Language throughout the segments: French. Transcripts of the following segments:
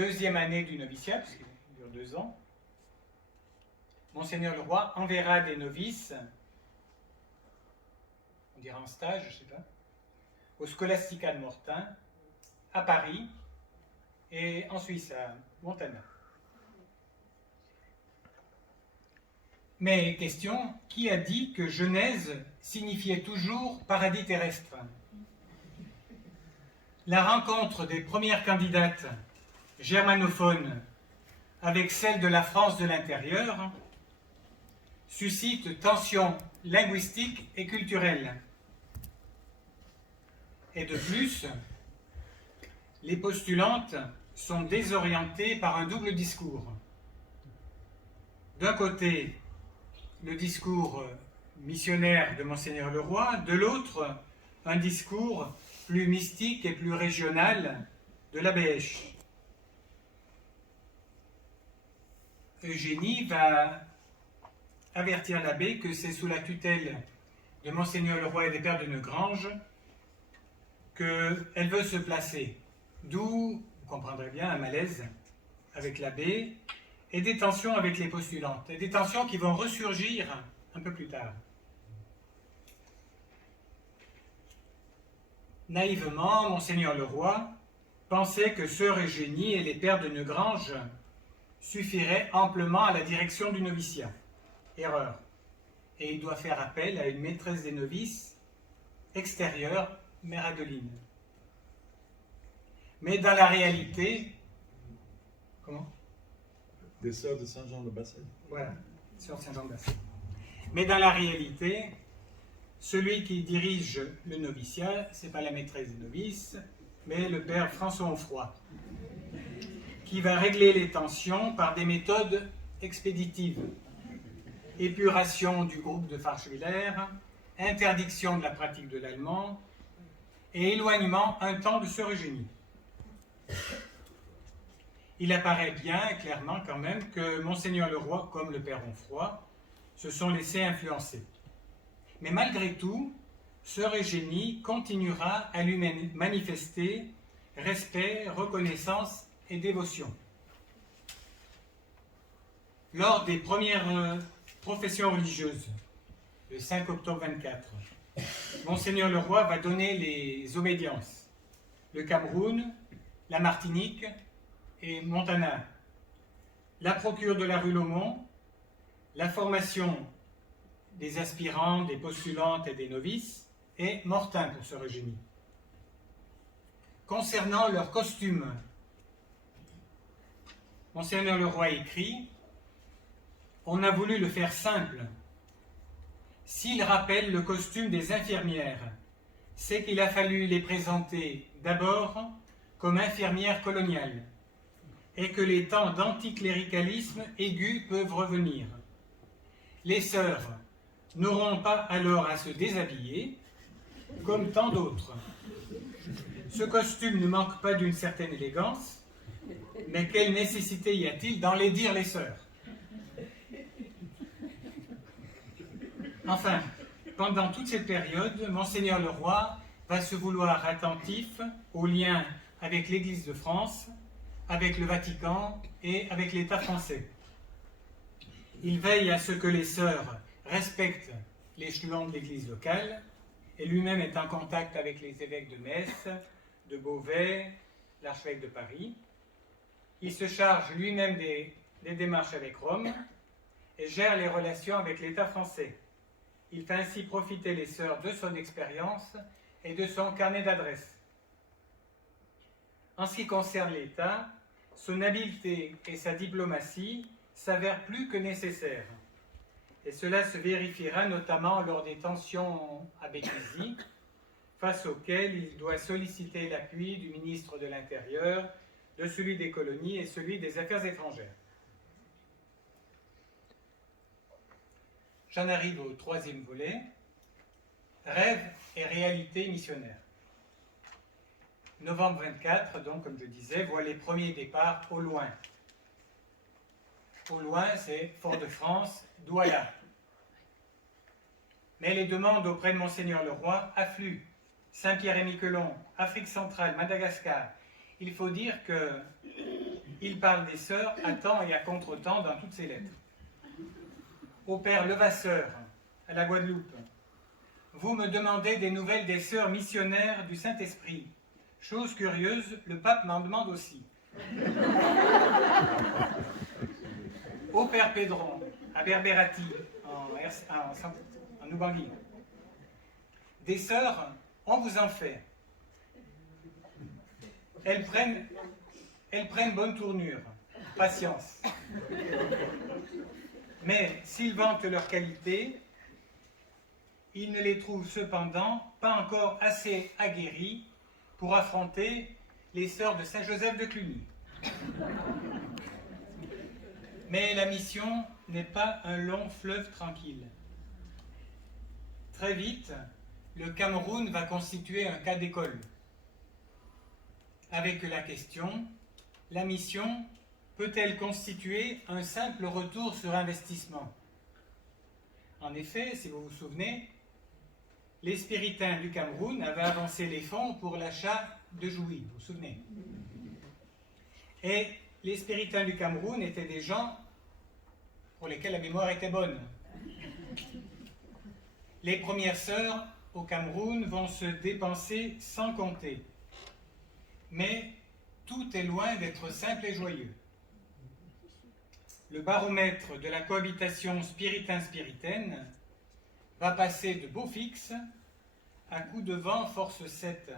deuxième année du noviciat, puisqu'il dure 2 ans, Monseigneur le Roi enverra des novices, on dirait en stage, je ne sais pas, au Scholastica de Mortain, à Paris, et en Suisse, à Montana. Mais question, qui a dit que Genèse signifiait toujours paradis terrestre? La rencontre des premières candidates germanophones avec celle de la France de l'intérieur suscite tensions linguistiques et culturelles. Et de plus, les postulantes sont désorientées par un double discours. D'un côté, le discours missionnaire de Monseigneur le Roi, de l'autre, un discours plus mystique et plus régional de l'abbé Esch. Eugénie va avertir l'abbé que c'est sous la tutelle de Monseigneur le Roi et des Pères de Negrange qu'elle veut se placer. D'où, vous comprendrez bien, un malaise avec l'abbé et des tensions avec les postulantes. Et des tensions qui vont ressurgir un peu plus tard. Naïvement, Monseigneur le Roi pensait que Sœur Eugénie et les Pères de Negrange suffiraient amplement à la direction du noviciat. Erreur. Et il doit faire appel à une maîtresse des novices extérieure, Mère Adeline. Mais dans la réalité... Comment ? Des sœurs de Saint-Jean-de-Bassée. Voilà, sœurs de Saint-Jean-de-Bassée. Mais dans la réalité, celui qui dirige le noviciat, ce n'est pas la maîtresse des novices, mais le père François Onfroy, qui va régler les tensions par des méthodes expéditives. Épuration du groupe de Farschwiller, interdiction de la pratique de l'allemand et éloignement un temps de Sœur Eugénie. Il apparaît bien, clairement quand même, que Monseigneur le Roi, comme le père Onfroy, se sont laissés influencer. Mais malgré tout, Sœur Eugénie continuera à lui manifester respect, reconnaissance et dévotion. Lors des premières professions religieuses, le 5 octobre 24, Monseigneur le Roi va donner les obédiences. Le Cameroun, la Martinique et Montana. La procure de la rue Laumont, la formation des aspirants, des postulantes et des novices, et Mortain pour Sœur Eugénie. Concernant leur costume, Monseigneur le Roi écrit « On a voulu le faire simple. S'il rappelle le costume des infirmières, c'est qu'il a fallu les présenter d'abord comme infirmières coloniales et que les temps d'anticléricalisme aigu peuvent revenir. Les sœurs n'auront pas alors à se déshabiller, comme tant d'autres. Ce costume ne manque pas d'une certaine élégance, mais quelle nécessité y a-t-il d'enlaidir les sœurs? Enfin, pendant toute cette période, Monseigneur le Roi va se vouloir attentif aux liens avec l'Église de France, avec le Vatican et avec l'État français. Il veille à ce que les sœurs respectent l'échelon de l'Église locale et lui-même est en contact avec les évêques de Metz, de Beauvais, l'archevêque de Paris. Il se charge lui-même des démarches avec Rome et gère les relations avec l'État français. Il fait ainsi profiter les sœurs de son expérience et de son carnet d'adresses. En ce qui concerne l'État, son habileté et sa diplomatie s'avèrent plus que nécessaires. Et cela se vérifiera notamment lors des tensions à Békésy, face auxquelles il doit solliciter l'appui du ministre de l'Intérieur, de celui des colonies et celui des Affaires étrangères. J'en arrive au troisième volet, rêve et réalité missionnaire. Novembre 24, donc comme je disais, voit les premiers départs au loin. Au loin, c'est Fort-de-France, Douala. Mais les demandes auprès de Monseigneur le Roi affluent. Saint-Pierre-et-Miquelon, Afrique centrale, Madagascar. Il faut dire que il parle des sœurs à temps et à contre-temps dans toutes ses lettres. Au père Levasseur, à la Guadeloupe, vous me demandez des nouvelles des sœurs missionnaires du Saint-Esprit. Chose curieuse, le pape m'en demande aussi. Au père Pédron, à Berberati, en Oubangui. Des sœurs, on vous en fait. Elles prennent bonne tournure, patience. Mais s'ils vantent leur qualité, ils ne les trouvent cependant pas encore assez aguerris pour affronter les sœurs de Saint-Joseph de Cluny. Mais la mission n'est pas un long fleuve tranquille. Très vite, le Cameroun va constituer un cas d'école. Avec la question, la mission peut-elle constituer un simple retour sur investissement? En effet, si vous vous souvenez, les spiritains du Cameroun avaient avancé les fonds pour l'achat de Jouy, vous vous souvenez? Et les spiritains du Cameroun étaient des gens pour lesquels la mémoire était bonne. Les premières sœurs au Cameroun vont se dépenser sans compter. Mais tout est loin d'être simple et joyeux. Le baromètre de la cohabitation spiritain-spiritaine va passer de beau fixe à coup de vent force 7.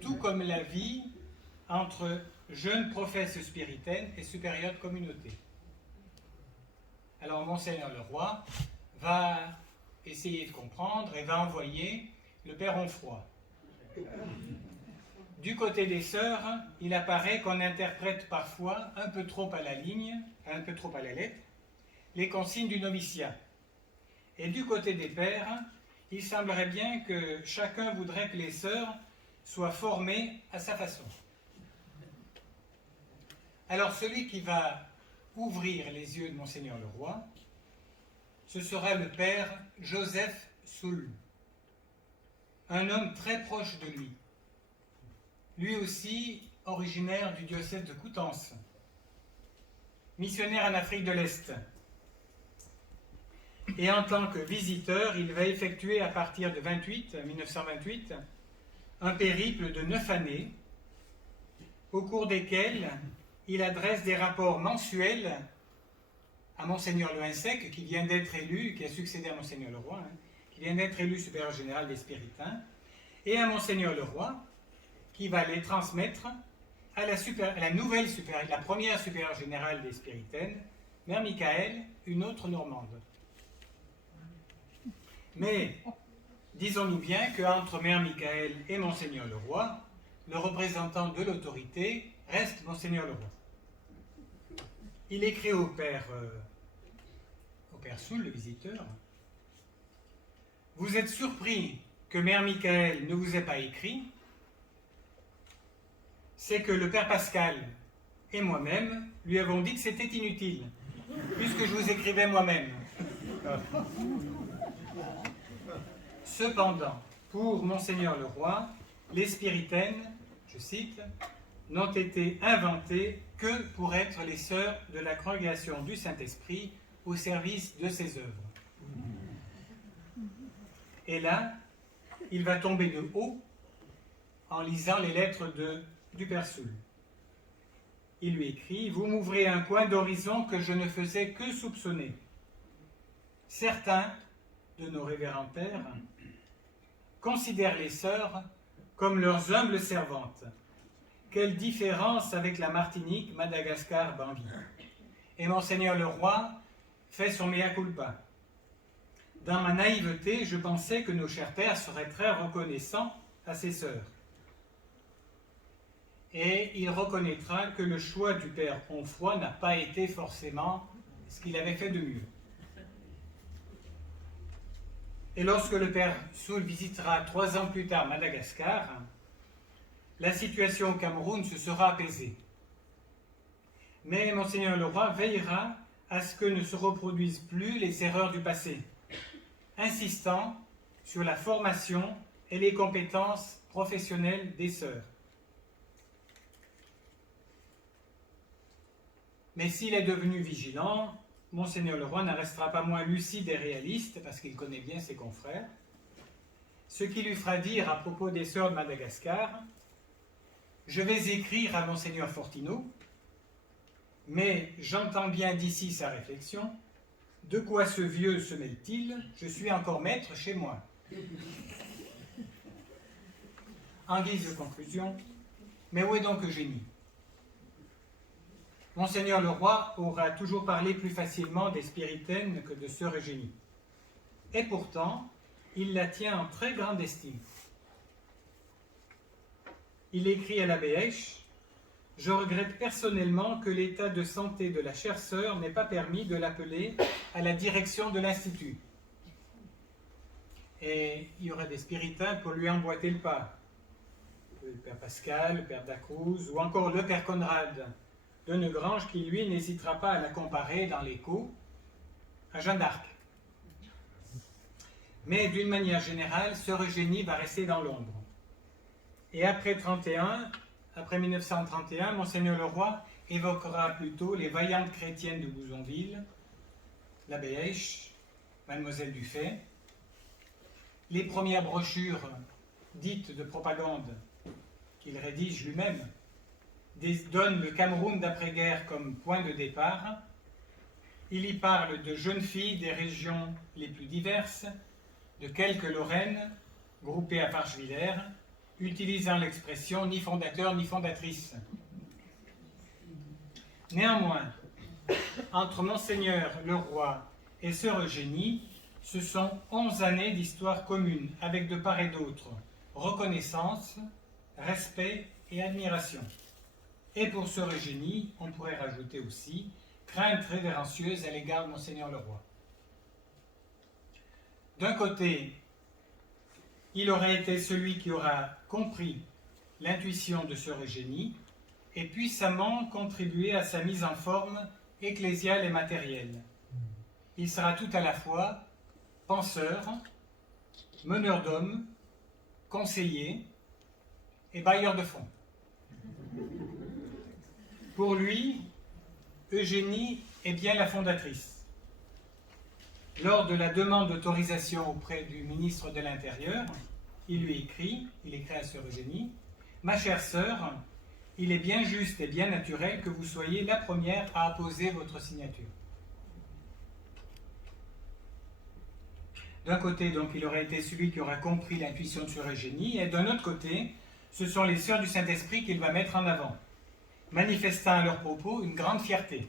Tout comme la vie entre jeunes professes spiritaines et supérieures communautés. Alors Monseigneur le Roi va essayer de comprendre et va envoyer le père Onfroy. Du côté des sœurs, il apparaît qu'on interprète parfois un peu trop à la ligne, un peu trop à la lettre, les consignes du noviciat. Et du côté des pères, il semblerait bien que chacun voudrait que les sœurs soient formées à sa façon. Alors celui qui va ouvrir les yeux de Monseigneur le Roi, ce sera le père Joseph Soul, un homme très proche de lui. Lui aussi originaire du diocèse de Coutances, missionnaire en Afrique de l'Est. Et en tant que visiteur, il va effectuer à partir de 1928, un périple de 9 années, au cours desquels il adresse des rapports mensuels à Monseigneur Le Hinsec, qui vient d'être élu, qui a succédé à Monseigneur le Roi, qui vient d'être élu supérieur général des Spiritains, et à Monseigneur le Roi, qui va les transmettre à la première supérieure générale des Spiritaines, Mère Michael, une autre Normande. Mais disons-nous bien qu'entre Mère Michael et Monseigneur le Roi, le représentant de l'autorité reste Monseigneur le Roi. Il écrit au père Soul, le visiteur, « Vous êtes surpris que Mère Michael ne vous ait pas écrit, c'est que le père Pascal et moi-même lui avons dit que c'était inutile, puisque je vous écrivais moi-même. Cependant, pour Monseigneur le Roi, les spiritaines, je cite, n'ont été inventées que pour être les sœurs de la congrégation du Saint-Esprit au service de ses œuvres. » Et là, il va tomber de haut en lisant les lettres du père Soul. Il lui écrit « Vous m'ouvrez un coin d'horizon que je ne faisais que soupçonner. Certains de nos révérends pères considèrent les sœurs comme leurs humbles servantes. Quelle différence avec la Martinique, Madagascar, Bangui. Et Monseigneur le Roi fait son mea culpa. Dans ma naïveté, je pensais que nos chers pères seraient très reconnaissants à ses sœurs. Et il reconnaîtra que le choix du père Onfroy n'a pas été forcément ce qu'il avait fait de mieux. Et lorsque le père Soul visitera 3 ans plus tard Madagascar, la situation au Cameroun se sera apaisée. Mais Monseigneur le Roi veillera à ce que ne se reproduisent plus les erreurs du passé, insistant sur la formation et les compétences professionnelles des sœurs. Mais s'il est devenu vigilant, Monseigneur le Roi n'en restera pas moins lucide et réaliste, parce qu'il connaît bien ses confrères, ce qui lui fera dire à propos des sœurs de Madagascar: je vais écrire à Monseigneur Fortino, mais j'entends bien d'ici sa réflexion: de quoi ce vieux se mêle-t-il? Je suis encore maître chez moi. En guise de conclusion, mais où est donc Eugénie? Monseigneur le Roi aura toujours parlé plus facilement des spiritaines que de sœur Eugénie. Et pourtant, il la tient en très grande estime. Il écrit à l'abbé Esch: je regrette personnellement que l'état de santé de la chère sœur n'ait pas permis de l'appeler à la direction de l'Institut. Et il y aura des spiritains pour lui emboîter le pas. Le père Pascal, le père Dacruz, ou encore le père Conrad de Negrange, qui lui n'hésitera pas à la comparer dans l'écho à Jeanne d'Arc. Mais d'une manière générale, sœur Eugénie va rester dans l'ombre. Et après 1931, Monseigneur le Roi évoquera plutôt les vaillantes chrétiennes de Bouzonville, l'abbé Esch, Mademoiselle Dufay, les premières brochures dites de propagande qu'il rédige lui-même donnent le Cameroun d'après-guerre comme point de départ. Il y parle de jeunes filles des régions les plus diverses, de quelques Lorraines, groupées à Farchevillers, utilisant l'expression ni fondateur ni fondatrice. Néanmoins, entre Monseigneur le Roi et sœur Eugénie, ce sont 11 années d'histoire commune, avec de part et d'autre reconnaissance, respect et admiration. Et pour sœur Eugénie, on pourrait rajouter aussi crainte révérencieuse à l'égard de Monseigneur le Roi. D'un côté, il aurait été celui qui aura compris l'intuition de sœur Eugénie et puissamment contribué à sa mise en forme ecclésiale et matérielle. Il sera tout à la fois penseur, meneur d'hommes, conseiller et bailleur de fonds. Pour lui, Eugénie est bien la fondatrice. Lors de la demande d'autorisation auprès du ministre de l'Intérieur, il écrit à sœur Eugénie: ma chère sœur, il est bien juste et bien naturel que vous soyez la première à apposer votre signature. D'un côté, donc, il aurait été celui qui aura compris l'intuition de sœur Eugénie, et d'un autre côté, ce sont les sœurs du Saint-Esprit qu'il va mettre en avant, manifestant à leur propos une grande fierté.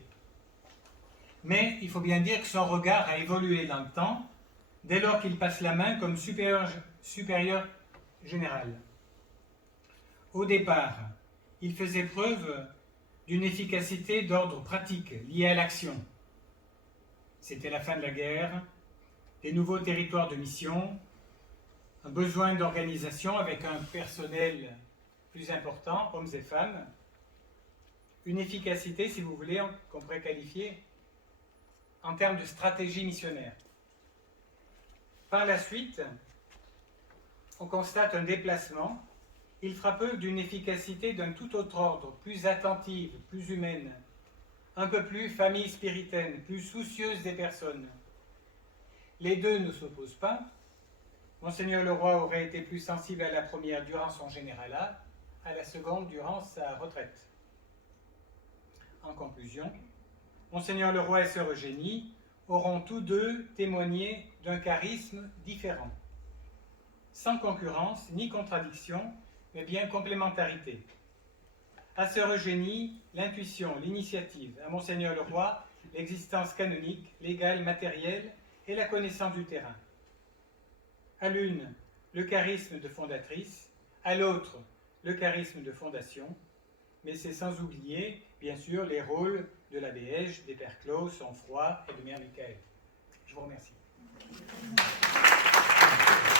Mais il faut bien dire que son regard a évolué dans le temps, dès lors qu'il passe la main comme supérieur général. Au départ, il faisait preuve d'une efficacité d'ordre pratique, liée à l'action. C'était la fin de la guerre, des nouveaux territoires de mission, un besoin d'organisation avec un personnel plus important, hommes et femmes, une efficacité, si vous voulez, qu'on pourrait qualifier en termes de stratégie missionnaire. Par la suite, on constate un déplacement. Il fera preuve d'une efficacité d'un tout autre ordre, plus attentive, plus humaine, un peu plus famille spiritaine, plus soucieuse des personnes. Les deux ne s'opposent pas. Monseigneur le Roi aurait été plus sensible à la première durant son généralat, à la seconde durant sa retraite. En conclusion, Monseigneur le Roi et sœur Eugénie auront tous deux témoigné d'un charisme différent, sans concurrence ni contradiction, mais bien complémentarité. À sœur Eugénie, l'intuition, l'initiative; à Monseigneur le Roi, l'existence canonique, légale, matérielle et la connaissance du terrain. À l'une, le charisme de fondatrice, à l'autre, le charisme de fondation, mais c'est sans oublier, bien sûr, les rôles de l'abbé Esch, des pères Claus, Sonfroy et de mère Michael. Je vous remercie.